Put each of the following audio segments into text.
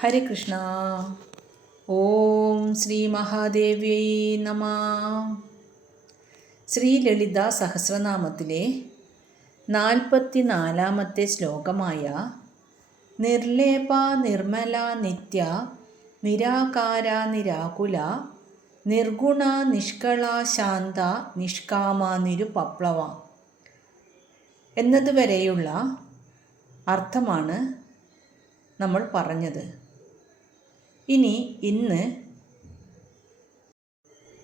ഹരേ കൃഷ്ണ. ഓം ശ്രീ മഹാദേവ്യൈ നമഃ. ശ്രീ ലളിതാ സഹസ്രനാമത്തിലെ 44-ാമത്തെ ശ്ലോകമായ നിർലേപ നിർമ്മല നിത്യ നിരാകാര നിരാകുല നിർഗുണ നിഷ്കള ശാന്ത നിഷ്കാമ നിരുപപ്ലവ എന്നതുവരെയുള്ള അർത്ഥമാണ് നമ്മൾ പറഞ്ഞത്. ഇന്ന്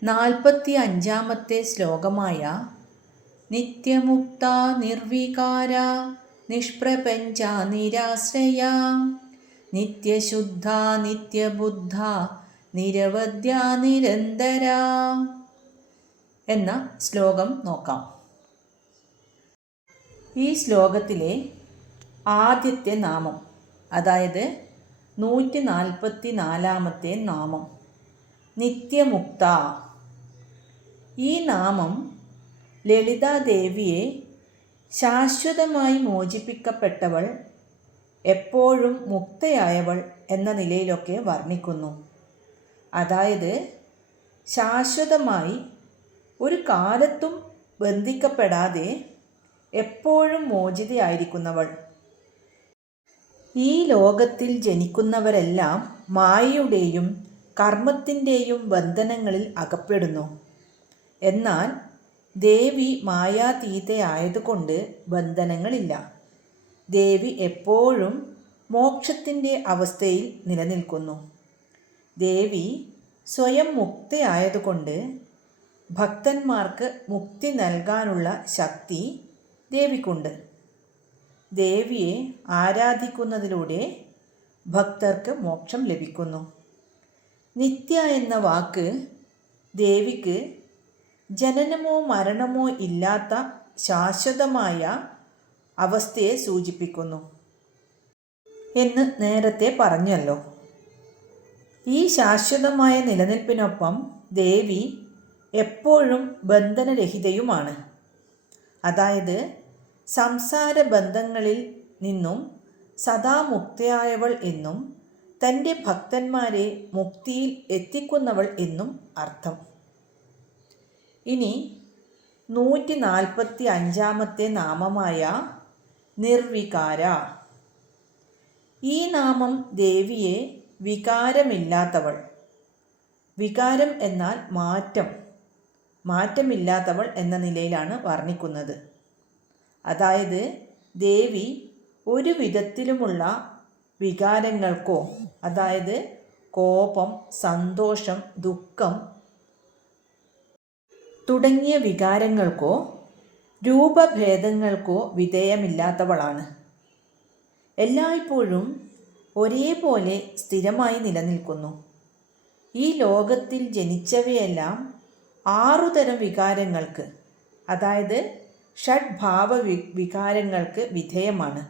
45-ാമത്തെ ശ്ലോകമായ നിത്യമുക്ത നിർവികാര നിഷ്പ്രപഞ്ച നിരാശ്രയ നിത്യശുദ്ധ നിത്യബുദ്ധ നിരവധ്യ നിരന്തര എന്ന ശ്ലോകം നോക്കാം. ഈ ശ്ലോകത്തിലെ ആദ്യത്തെ നാമം, അതായത് 144-ാമത്തെ നാമം നിത്യമുക്ത. ഈ നാമം ലളിതാദേവിയെ ശാശ്വതമായി മോചിപ്പിക്കപ്പെട്ടവൾ, എപ്പോഴും മുക്തയായവൾ എന്ന നിലയിലൊക്കെ വർണ്ണിക്കുന്നു. അതായത് ശാശ്വതമായി ഒരു കാലത്തും ബന്ധിക്കപ്പെടാതെ എപ്പോഴും മോചിതയായിരിക്കുന്നവൾ. ഈ ലോകത്തിൽ ജനിക്കുന്നവരെല്ലാം മായയുടെയും കർമ്മത്തിൻ്റെയും ബന്ധനങ്ങളിൽ അകപ്പെടുന്നു. എന്നാൽ ദേവി മായാതീതയായതുകൊണ്ട് ബന്ധനങ്ങളില്ല. ദേവി എപ്പോഴും മോക്ഷത്തിൻ്റെ അവസ്ഥയിൽ നിലനിൽക്കുന്നു. ദേവി സ്വയം മുക്തയായതുകൊണ്ട് ഭക്തന്മാർക്ക് മുക്തി നൽകാനുള്ള ശക്തി ദേവിക്കുണ്ട്. ദേവിയെ ആരാധിക്കുന്നതിലൂടെ ഭക്തർക്ക് മോക്ഷം ലഭിക്കുന്നു. നിത്യ എന്ന വാക്ക് ദേവിക്ക് ജനനമോ മരണമോ ഇല്ലാത്ത ശാശ്വതമായ അവസ്ഥയെ സൂചിപ്പിക്കുന്നു എന്ന് നേരത്തെ പറഞ്ഞല്ലോ. ഈ ശാശ്വതമായ നിലനിൽപ്പിനൊപ്പം ദേവി എപ്പോഴും ബന്ധനരഹിതയുമാണ്. അതായത് സംസാര ബന്ധങ്ങളിൽ നിന്നും സദാ മുക്തയായവൾ എന്നും തൻ്റെ ഭക്തന്മാരെ മുക്തിയിൽ എത്തിക്കുന്നവൾ എന്നും അർത്ഥം. ഇനി 145-ാമത്തെ നാമമായ നിർവികാര. ഈ നാമം ദേവിയെ വികാരമില്ലാത്തവൾ, വികാരം എന്നാൽ മാറ്റമില്ലാത്തവൾ എന്ന നിലയിലാണ് വർണ്ണിക്കുന്നത്. അതായത് ദേവി ഒരു വിധത്തിലുമുള്ള വികാരങ്ങൾക്കോ, അതായത് കോപം, സന്തോഷം, ദുഃഖം തുടങ്ങിയ വികാരങ്ങൾക്കോ രൂപഭേദങ്ങൾക്കോ വിധേയമില്ലാത്തവളാണ്. എല്ലായ്പ്പോഴും ഒരേപോലെ സ്ഥിരമായി നിലനിൽക്കുന്നു. ഈ ലോകത്തിൽ ജനിച്ചവയെല്ലാം 6 തരം വികാരങ്ങൾക്ക്, അതായത് ഷഡ്ഭാവ വികാരങ്ങൾക്ക് വിധേയമാണ്.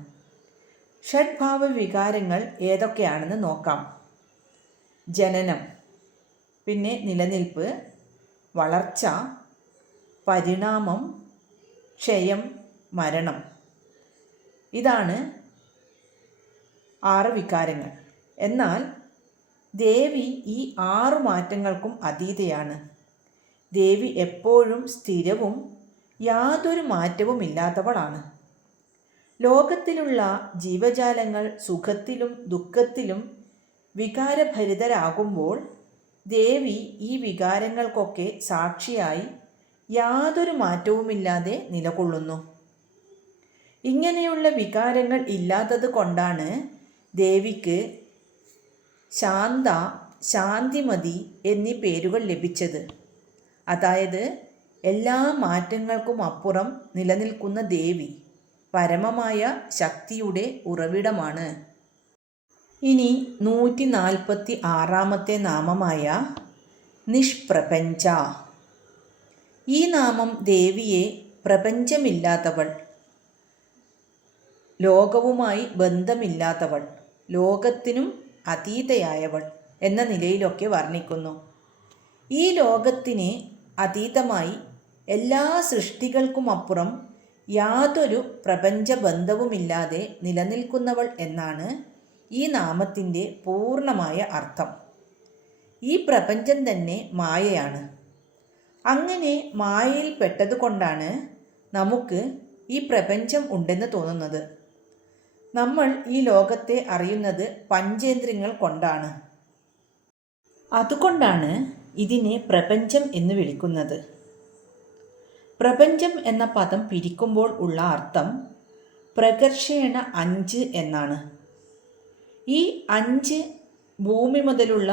ഷഡ്ഭാവ വികാരങ്ങൾ ഏതൊക്കെയാണെന്ന് നോക്കാം. ജനനം, പിന്നെ നിലനിൽപ്പ്, വളർച്ച, പരിണാമം, ക്ഷയം, മരണം. ഇതാണ് 6 വികാരങ്ങൾ. എന്നാൽ ദേവി ഈ 6 മാറ്റങ്ങൾക്കും അതീതയാണ്. ദേവി എപ്പോഴും സ്ഥിരവും യാതൊരു മാറ്റവുമില്ലാത്തവളാണ്. ലോകത്തിലുള്ള ജീവജാലങ്ങൾ സുഖത്തിലും ദുഃഖത്തിലും വികാരഭരിതരാകുമ്പോൾ ദേവി ഈ വികാരങ്ങൾക്കൊക്കെ സാക്ഷിയായി യാതൊരു മാറ്റവുമില്ലാതെ നിലകൊള്ളുന്നു. ഇങ്ങനെയുള്ള വികാരങ്ങൾ ഇല്ലാത്തത് കൊണ്ടാണ് ദേവിക്ക് ശാന്ത, ശാന്തിമതി എന്നീ പേരുകൾ ലഭിച്ചത്. അതായത് എല്ലാ മാറ്റങ്ങൾക്കും അപ്പുറം നിലനിൽക്കുന്ന ദേവി പരമമായ ശക്തിയുടെ ഉറവിടമാണ്. ഇനി 146-ാമത്തെ നാമമായ നിഷ്പ്രപഞ്ച. ഈ നാമം ദേവിയെ പ്രപഞ്ചമില്ലാത്തവൾ, ലോകവുമായി ബന്ധമില്ലാത്തവൾ, ലോകത്തിനും അതീതയായവൾ എന്ന നിലയിലൊക്കെ വർണ്ണിക്കുന്നു. ഈ ലോകത്തിന് അതീതമായി എല്ലാ സൃഷ്ടികൾക്കുമപ്പുറം യാതൊരു പ്രപഞ്ചബന്ധവുമില്ലാതെ നിലനിൽക്കുന്നവൾ എന്നാണ് ഈ നാമത്തിൻ്റെ പൂർണ്ണമായ അർത്ഥം. ഈ പ്രപഞ്ചം തന്നെ മായയാണ്. അങ്ങനെ മായയിൽ പെട്ടതുകൊണ്ടാണ് നമുക്ക് ഈ പ്രപഞ്ചം ഉണ്ടെന്ന് തോന്നുന്നത്. നമ്മൾ ഈ ലോകത്തെ അറിയുന്നത് പഞ്ചേന്ദ്രിയങ്ങൾ കൊണ്ടാണ്. അതുകൊണ്ടാണ് ഇതിനെ പ്രപഞ്ചം എന്ന് വിളിക്കുന്നത്. പ്രപഞ്ചം എന്ന പദം പിരിക്കുമ്പോൾ ഉള്ള അർത്ഥം പ്രകർഷേണ 5 എന്നാണ്. ഈ 5 ഭൂമി മുതലുള്ള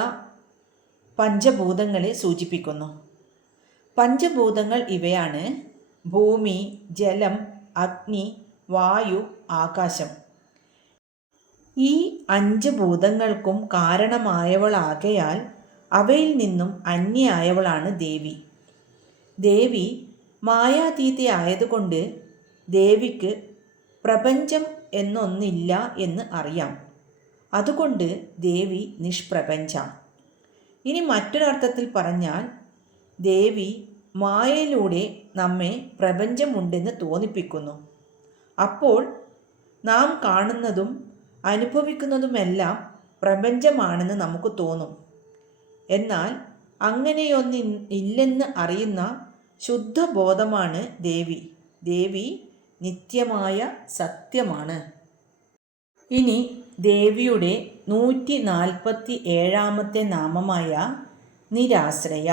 പഞ്ചഭൂതങ്ങളെ സൂചിപ്പിക്കുന്നു. പഞ്ചഭൂതങ്ങൾ ഇവയാണ്: ഭൂമി, ജലം, അഗ്നി, വായു, ആകാശം. ഈ 5 ഭൂതങ്ങൾക്കും കാരണമായവളാകയാൽ അവയിൽ നിന്നും അന്യയായവളാണ് ദേവി. ദേവി മായാതീതയായതുകൊണ്ട് ദേവിക്ക് പ്രപഞ്ചം എന്നൊന്നില്ല എന്ന് അറിയാം. അതുകൊണ്ട് ദേവി നിഷ്പ്രപഞ്ച. ഇനി മറ്റൊരർത്ഥത്തിൽ പറഞ്ഞാൽ ദേവി മായയിലൂടെ നമ്മെ പ്രപഞ്ചമുണ്ടെന്ന് തോന്നിപ്പിക്കുന്നു. അപ്പോൾ നാം കാണുന്നതും അനുഭവിക്കുന്നതുമെല്ലാം പ്രപഞ്ചമാണെന്ന് നമുക്ക് തോന്നും. എന്നാൽ അങ്ങനെയൊന്നില്ലെന്ന് അറിയുന്ന ശുദ്ധബോധമാണ് ദേവി. ദേവി നിത്യമായ സത്യമാണ്. ഇനി ദേവിയുടെ 147 നാമമായ നിരാശ്രയ.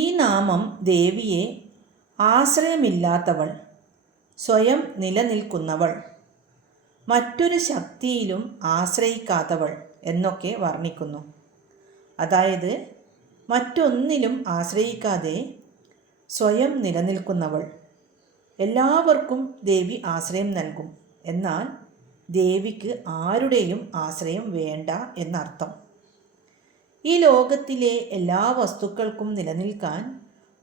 ഈ നാമം ദേവിയെ ആശ്രയമില്ലാത്തവൾ, സ്വയം നിലനിൽക്കുന്നവൾ, മറ്റൊരു ശക്തിയിലും ആശ്രയിക്കാത്തവൾ എന്നൊക്കെ വർണ്ണിക്കുന്നു. അതായത് മറ്റൊന്നിലും ആശ്രയിക്കാതെ സ്വയം നിലനിൽക്കുന്നവൾ. എല്ലാവർക്കും ദേവി ആശ്രയം നൽകും. എന്നാൽ ദേവിക്ക് ആരുടെയും ആശ്രയം വേണ്ട എന്നർത്ഥം. ഈ ലോകത്തിലെ എല്ലാ വസ്തുക്കൾക്കും നിലനിൽക്കാൻ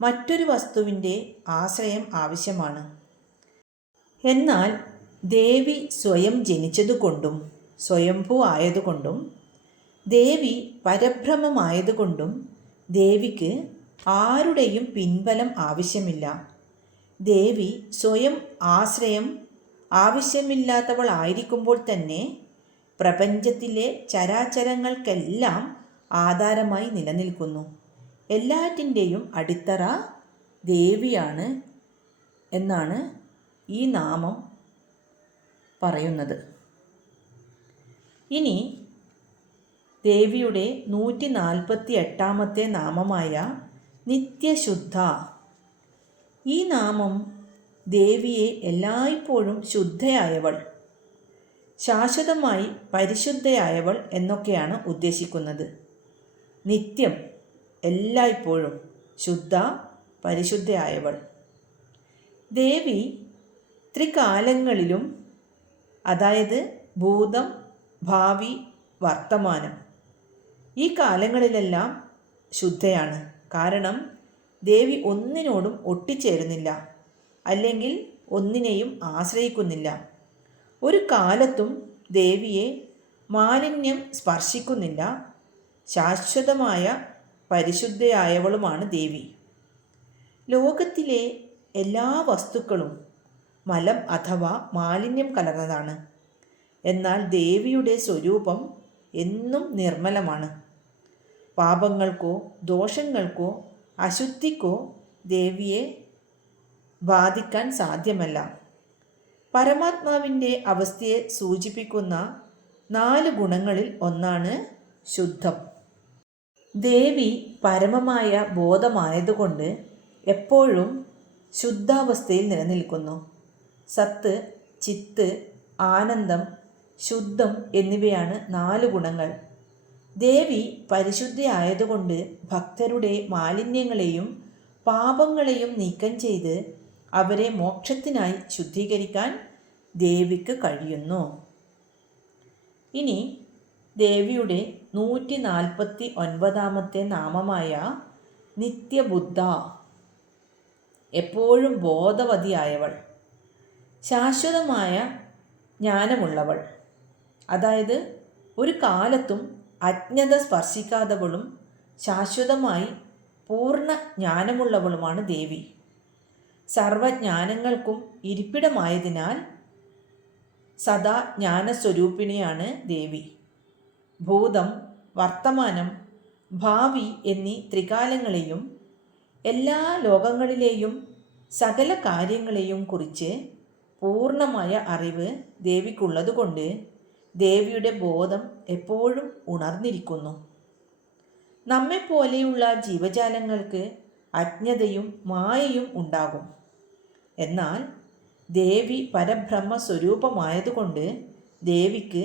മറ്റൊരു വസ്തുവിൻ്റെ ആശ്രയം ആവശ്യമാണ്. എന്നാൽ ദേവി സ്വയം ജനിച്ചതുകൊണ്ടും സ്വയംഭൂ ആയതുകൊണ്ടും ദേവി പരബ്രഹ്മമായതുകൊണ്ടും ദേവിക്ക് ആരുടെയും പിൻബലം ആവശ്യമില്ല. ദേവി സ്വയം ആശ്രയം ആവശ്യമില്ലാത്തവളായിരിക്കുമ്പോൾ തന്നെ പ്രപഞ്ചത്തിലെ ചരാചരങ്ങൾക്കെല്ലാം ആധാരമായി നിലനിൽക്കുന്നു. എല്ലാറ്റിൻ്റെയും അടിത്തറ ദേവിയാണ് എന്നാണ് ഈ നാമം പറയുന്നത്. ഇനി ദേവിയുടെ 148 നാമമായ നിത്യശുദ്ധ. ഈ നാമം ദേവിയെ എല്ലായ്പ്പോഴും ശുദ്ധയായവൾ, ശാശ്വതമായി പരിശുദ്ധയായവൾ എന്നൊക്കെയാണ് ഉദ്ദേശിക്കുന്നത്. നിത്യം, എല്ലായ്പ്പോഴും ശുദ്ധ പരിശുദ്ധയായവൾ. ദേവി ത്രികാലങ്ങളിലും, അതായത് ഭൂതം, ഭാവി, വർത്തമാനം, ഈ കാലങ്ങളിലെല്ലാം ശുദ്ധയാണ്. കാരണം ദേവി ഒന്നിനോടും ഒട്ടിച്ചേരുന്നില്ല, അല്ലെങ്കിൽ ഒന്നിനെയും ആശ്രയിക്കുന്നില്ല. ഒരു കാലത്തും ദേവിയെ മാലിന്യം സ്പർശിക്കുന്നില്ല. ശാശ്വതമായ പരിശുദ്ധയായവളുമാണ് ദേവി. ലോകത്തിലെ എല്ലാ വസ്തുക്കളും മലം അഥവാ മാലിന്യം കലർന്നതാണ്. എന്നാൽ ദേവിയുടെ സ്വരൂപം എന്നും നിർമ്മലമാണ്. പാപങ്ങൾക്കോ ദോഷങ്ങൾക്കോ അശുദ്ധിക്കോ ദേവിയെ ബാധിക്കാൻ സാധ്യമല്ല. പരമാത്മാവിൻ്റെ അവസ്ഥയെ സൂചിപ്പിക്കുന്ന 4 ഗുണങ്ങളിൽ ഒന്നാണ് ശുദ്ധം. ദേവി പരമമായ ബോധമായതുകൊണ്ട് എപ്പോഴും ശുദ്ധാവസ്ഥയിൽ നിലനിൽക്കുന്നു. സത്ത്, ചിത്ത്, ആനന്ദം, ശുദ്ധം എന്നിവയാണ് 4 ഗുണങ്ങൾ. ദേവി പരിശുദ്ധയായതുകൊണ്ട് ഭക്തരുടെ മാലിന്യങ്ങളെയും പാപങ്ങളെയും നീക്കം ചെയ്ത് അവരെ മോക്ഷത്തിനായി ശുദ്ധീകരിക്കാൻ ദേവിക്ക് കഴിയുന്നു. ഇനി ദേവിയുടെ 149 നാമമായ നിത്യബുദ്ധ. എപ്പോഴും ബോധവതിയായവൾ, ശാശ്വതമായ ജ്ഞാനമുള്ളവൾ. അതായത് ഒരു കാലത്തും അജ്ഞത സ്പർശിക്കാത്തവളും ശാശ്വതമായി പൂർണ്ണ ജ്ഞാനമുള്ളവളുമാണ് ദേവി. സർവജ്ഞാനങ്ങൾക്കും ഇരിപ്പിടമായതിനാൽ സദാ ജ്ഞാനസ്വരൂപിണിയാണ് ദേവി. ഭൂതം, വർത്തമാനം, ഭാവി എന്നീ ത്രികാലങ്ങളെയും എല്ലാ ലോകങ്ങളിലെയും സകല കാര്യങ്ങളെയും കുറിച്ച് പൂർണ്ണമായ അറിവ് ദേവിക്കുള്ളതുകൊണ്ട് ദേവിയുടെ ബോധം എപ്പോഴും ഉണർന്നിരിക്കുന്നു. നമ്മെപ്പോലെയുള്ള ജീവജാലങ്ങൾക്ക് അജ്ഞതയും മായയും ഉണ്ടാകും. എന്നാൽ ദേവി പരബ്രഹ്മ സ്വരൂപമായതുകൊണ്ട് ദേവിക്ക്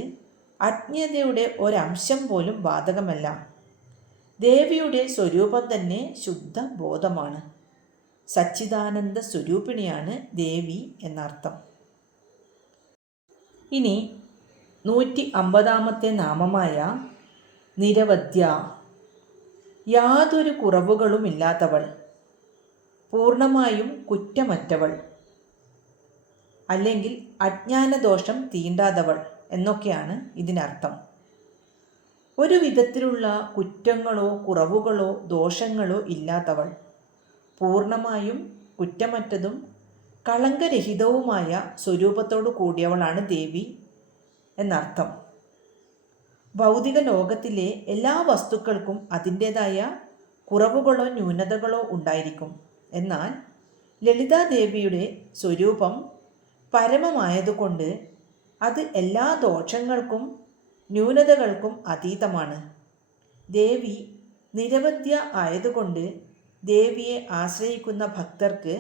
അജ്ഞതയുടെ ഒരംശം പോലും ബാധകമല്ല. ദേവിയുടെ സ്വരൂപം തന്നെ ശുദ്ധ ബോധമാണ്. സച്ചിദാനന്ദ സ്വരൂപിണിയാണ് ദേവി എന്നർത്ഥം. ഇനി 150 നാമമായ നിരവധ്യ. യാതൊരു കുറവുകളുമില്ലാത്തവൾ, പൂർണ്ണമായും കുറ്റമറ്റവൾ, അല്ലെങ്കിൽ അജ്ഞാനദോഷം തീണ്ടാതവൾ എന്നൊക്കെയാണ് ഇതിനർത്ഥം. ഒരു വിധത്തിലുള്ള കുറ്റങ്ങളോ കുറവുകളോ ദോഷങ്ങളോ ഇല്ലാത്തവൾ, പൂർണ്ണമായും കുറ്റമറ്റതും കളങ്കരഹിതവുമായ സ്വരൂപത്തോടു കൂടിയവളാണ് ദേവി എന്നർത്ഥം. ഭൗതിക ലോകത്തിലെ എല്ലാ വസ്തുക്കൾക്കും അതിൻ്റേതായ കുറവുകളോ ന്യൂനതകളോ ഉണ്ടായിരിക്കും. എന്നാൽ ലളിതാദേവിയുടെ സ്വരൂപം പരമമായതുകൊണ്ട് അത് എല്ലാ ദോഷങ്ങൾക്കും ന്യൂനതകൾക്കും അതീതമാണ്. ദേവി നിരവധ്യ ആയതുകൊണ്ട് ദേവിയെ ആശ്രയിക്കുന്ന ഭക്തർക്ക്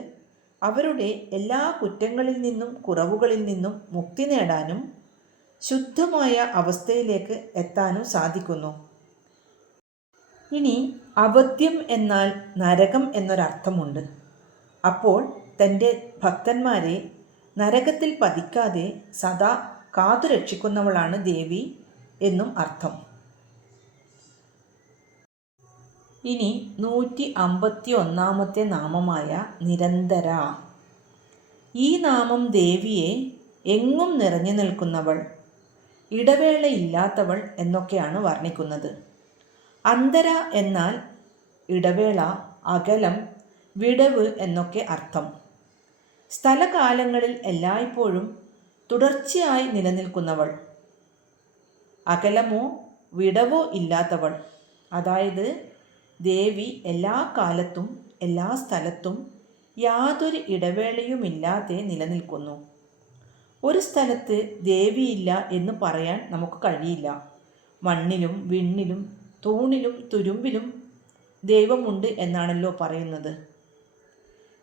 അവരുടെ എല്ലാ കുറ്റങ്ങളിൽ നിന്നും കുറവുകളിൽ നിന്നും മുക്തി നേടാനും ശുദ്ധമായ അവസ്ഥയിലേക്ക് എത്താനും സാധിക്കുന്നു. ഇനി അവധ്യം എന്നാൽ നരകം എന്നൊരർത്ഥമുണ്ട്. അപ്പോൾ തൻ്റെ ഭക്തന്മാരെ നരകത്തിൽ പതിക്കാതെ സദാ കാത്തുരക്ഷിക്കുന്നവളാണ് ദേവി എന്നും അർത്ഥം. ഇനി 151 നാമമായ നിരന്തര. ഈ നാമം ദേവിയെ എങ്ങും നിറഞ്ഞു നിൽക്കുന്നവൾ, ഇടവേളയില്ലാത്തവൾ എന്നൊക്കെയാണ് വർണ്ണിക്കുന്നത്. അന്തര എന്നാൽ ഇടവേള, അകലം, വിടവ് എന്നൊക്കെ അർത്ഥം. സ്ഥലകാലങ്ങളിൽ എല്ലായ്പ്പോഴും തുടർച്ചയായി നിലനിൽക്കുന്നവൾ, അകലമോ വിടവോ ഇല്ലാത്തവൾ. അതായത് ദേവി എല്ലാ കാലത്തും എല്ലാ സ്ഥലത്തും യാതൊരു ഇടവേളയുമില്ലാതെ നിലനിൽക്കുന്നു. ഒരു സ്ഥലത്ത് ദേവിയില്ല എന്ന് പറയാൻ നമുക്ക് കഴിയില്ല. മണ്ണിലും വിണ്ണിലും തൂണിലും തുരുമ്പിലും ദൈവമുണ്ട് എന്നാണല്ലോ പറയുന്നത്.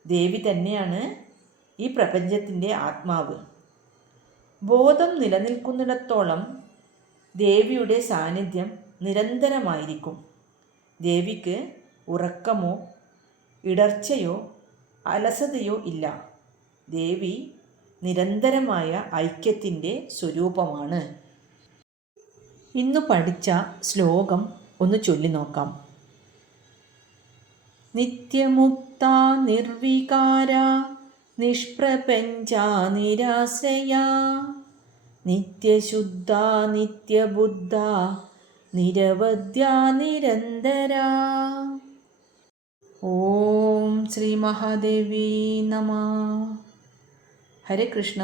ദേവി തന്നെയാണ് ഈ പ്രപഞ്ചത്തിൻ്റെ ആത്മാവ്. ബോധം നിലനിൽക്കുന്നിടത്തോളം ദേവിയുടെ സാന്നിധ്യം നിരന്തരമായിരിക്കും. ദേവിക്ക് ഉറക്കമോ ഇടർച്ചയോ അലസതയോ ഇല്ല. ദേവി നിരന്തരമായ ഐക്യത്തിൻ്റെ സ്വരൂപമാണ്. ഇന്നു പഠിച്ച ശ്ലോകം ഒന്ന് ചൊല്ലി നോക്കാം. നിത്യമുക്ത നിർവികാര നിഷ്പ്രപഞ്ച നിരാശ്രയ നിത്യശുദ്ധ നിത്യബുദ്ധ നിരവധ്യ നിരന്തര. ഓം ശ്രീ മഹാദേവി നമഃ. ഹരേ കൃഷ്ണ.